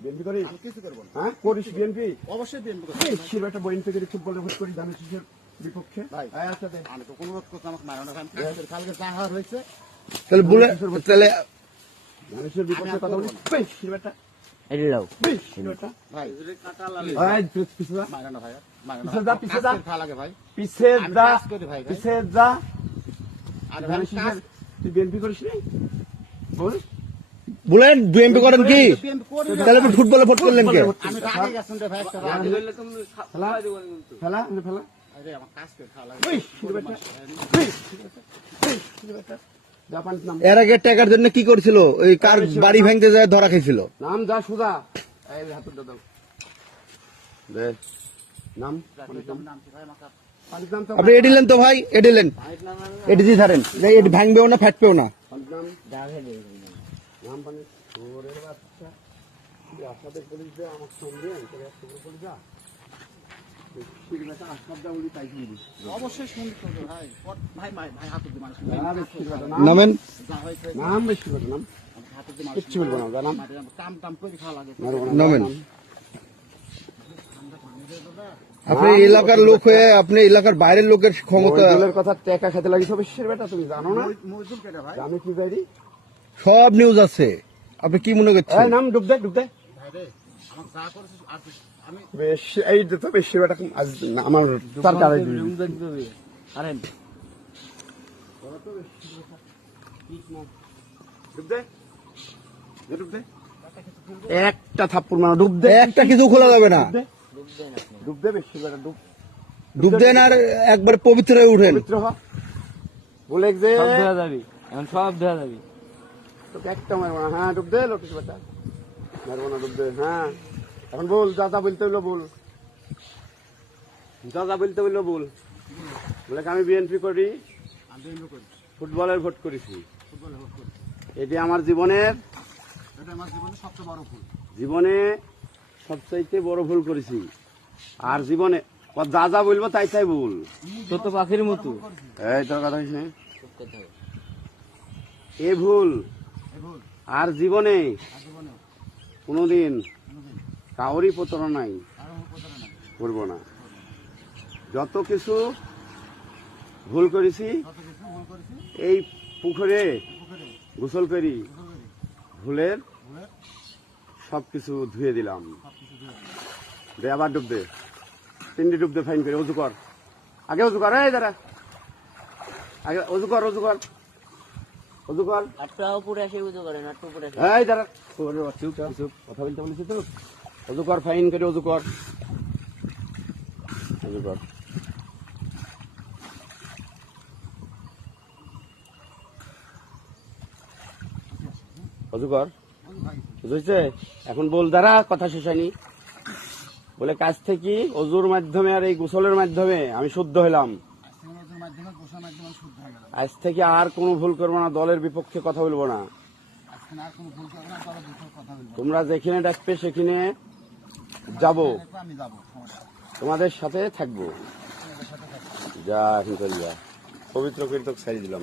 BNP করিস? আমি কিছু করবো না। হ্যাঁ করিস বিএনপি? অবশ্যই বিএনপি করবো। একটা বিএনপি করে চুপ বলে ভোট করি ধানের শীষের বিপক্ষে। ভাই আচ্ছা দে। আমি তো অনুরোধ করছি আমাকে মারো না, আমি কাজ করি। কালকে যা হওয়ার হয়েছে তাহলে বলে তাহলে ধানের শীষের বিপক্ষে কথা বলি। বেশ শিরবেটা এটা দাও। বেশ শিরবেটা। ভাই এই পিছে যা। মারো না ভাই, মারো না। পিছে যা, পিছে যা। কাজ করে খাওয়া লাগে ভাই। পিছে আমি যা। কাজ করি ভাই, ভাই। পিছে যা। আর ভাই ধানের আমি শীষের কাজ- তুই বিএনপি করিস নি? বল। বলেন বিএমপি করেন কি? বিএনপি করি না তাহলে ভাই। ফুটবলে ভোট করলেন কে? আমি তো আগে গেছিলাম রে ভাই, একটা বার। ফেলা ফেলা ফেলা। আরে আমার কাজ করে খাওয়া লাগে। বেশ শিরবেটা। বেশ শিরবেটা। বেশ শিরবেটা। যা পানির নাম। এর আগে টাকার জন্য কি করছিল? ওই কার বাড়ি ভাঙতে যায় ধরা খেয়েছিল। নাম যা সুদা। এই হাতে দাও। দে। নাম পানির নাম। নাম কি ভাই আমার? পানির নাম তো আপনি এডিলেন তো ভাই, এডিলেন। এডি দিয়ে ধরেন। এডি ভাঙবেও না ফাটবেও না। পানির নাম নাম পানি ওরে বাচ্চা তুই আশাতে করিস যে আমার সঙ্গে তোর একটা করে করিস যা শিরবেটা আশাদ দা বলি তাই শুনবি। অবশ্যই শুনতে হবে ভাই। ভাই ভাই ভাই হাত দিয়ে মানুষ নাম শিরবেটা নামেন। যা হয়েছে নাম শিরবেটা নাম হাত দিয়ে মানুষ কিচ্ছু বলবো না যা নাম কাম টাম করে খাওয়া লাগে। নামেন। আপনি এলাকার লোক হয়ে আপনি এলাকার বাইরের লোকের ক্ষমতা মহিদুলের কথা টেকা খেতে লাগিস হবে শিরবেটা তুমি জানো না? মজদুর কেটে ভাই। আমি কি যাই সব নিউজ আছে। আপনি কি মনে করছেন? এই নাম ডুব দে ভাই রে আমাকে যা করেছিস আর আমি বেশ এই যে তো বেশ শিরবেটা আজ আমার তার কারে দিবি আরে ডুব দে ডুব দে একটা থাপ্পড় মারো ডুব দে একটা কিছু খোলা যাবে না। ডুব দে বেশ শিরবেটা ডুব ডুব দেন আর একবার পবিত্র হয়ে উঠেন। পবিত্র হ বলে যে সব দেওয়া যাবি, এখন সব দেওয়া যাবি। তোকে একটা মারবো না। হ্যাঁ ডুব দে লোকেশ বেটা মারবো না ডুব দে। হ্যাঁ এখন বল যা যা বলতে হইলো বল যা যা বলতে হইলো বল বলে আমি বিএনপি করি আমি বিএনপি করি। ফুটবলের ভোট করেছি ফুটবলে ভোট করি। এটি আমার জীবনের এটা আমার জীবনের সবচেয়ে বড় ভুল। জীবনে সবচাইতে বড় ভুল করেছি আর জীবনে যা যা বলবো তাই তাই বল। তোর তো পাখির মতো। এই তোর কথা শুনে এ ভুল এই ভুল আর জীবনে আর জীবনে কোনোদিন কাউরই প্রতারণাই আরো প্রচার নাই। করবো না। যত কিছু ভুল করেছি কত কিছু ভুল করেছি এই পুকুরে পুকুরে গোসল করি গোসল করি ভুলের ভুলে সবকিছু ধুয়ে দিলাম। সবকিছু দিয়ে দে আবার ডুব দে 3 ডুব দে ফাইন করে অজু কর আগে অজু কর এই দাঁড়া আগে অজু কর অজু কর অজু কর আটটা উপরে এসে উজু করেন, আটটা উপরে এসে। এই দাঁড়া ওরে চুপ চুপ কথা বলতে বলেছি তো অজু কর ফাইন করে অজু কর অজু কর অজু কর বুঝেছে। এখন বল দাঁড়া কথা শেষ হয়নি বলে কাজ থেকে অজুর মাধ্যমে আর এই গোসলের মাধ্যমে আমি শুদ্ধ হলাম। সিনেমার মাধ্যমে গোসার মাধ্যমে শুদ্ধ হয়ে গেল। আজ থেকে আর কোনো ভুল করবো না, দলের বিপক্ষে কথা বলবো না। আজকে আর কোনো ভুল করবো না, তারা দুটোর কথা বলবো। তোমরা যেখানে ডাকবে সেখানে যাব, আমি যাবো সমস্যা তোমাদের সাথে থাকবো। যা এখন চলে যা পবিত্র করে তোকে ছাড়িয়ে দিলাম।